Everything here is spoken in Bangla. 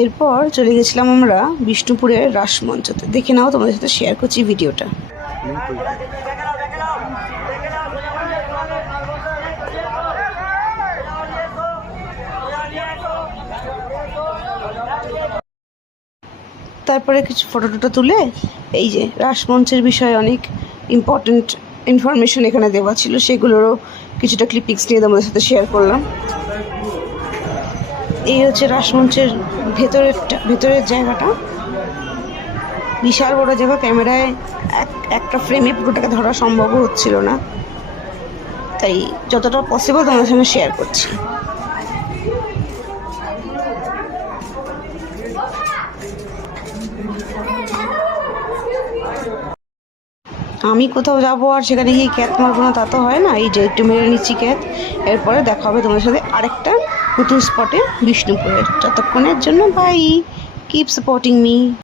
এরপর চলে গেছিলাম আমরা বিষ্ণুপুরের রাসমঞ্চতে। দেখে নাও, তোমাদের সাথে শেয়ার করছি ভিডিওটা। তারপরে কিছু ফটো টটো তুলে এই যে রাসমঞ্চের বিষয়ে অনেক ইম্পর্ট্যান্ট ইনফরমেশন এখানে দেওয়া ছিল, সেগুলোরও কিছুটা ক্লিপিংস নিয়ে তোমাদের সাথে শেয়ার করলাম। এই হচ্ছে রাসমঞ্চের ভেতরের জায়গাটা। বিশাল বড় জায়গা, ক্যামেরায় একটা ফ্রেমে পুরোটাকে ধরা সম্ভব হচ্ছিল না, তাই যতটা পসিবল তোমাদের সঙ্গে শেয়ার করছি। আমি কোথাও যাবো আর সেখানে গিয়ে ক্যাত মারবো না, তা তো হয় না। এই যে একটু মেরে নিচ্ছি ক্যাত। এরপরে দেখা হবে তোমাদের সাথে আরেকটা নতুন স্পটে বিষ্ণুপুরের। ততক্ষণের জন্য বাই, কিপ সাপোর্টিং মি।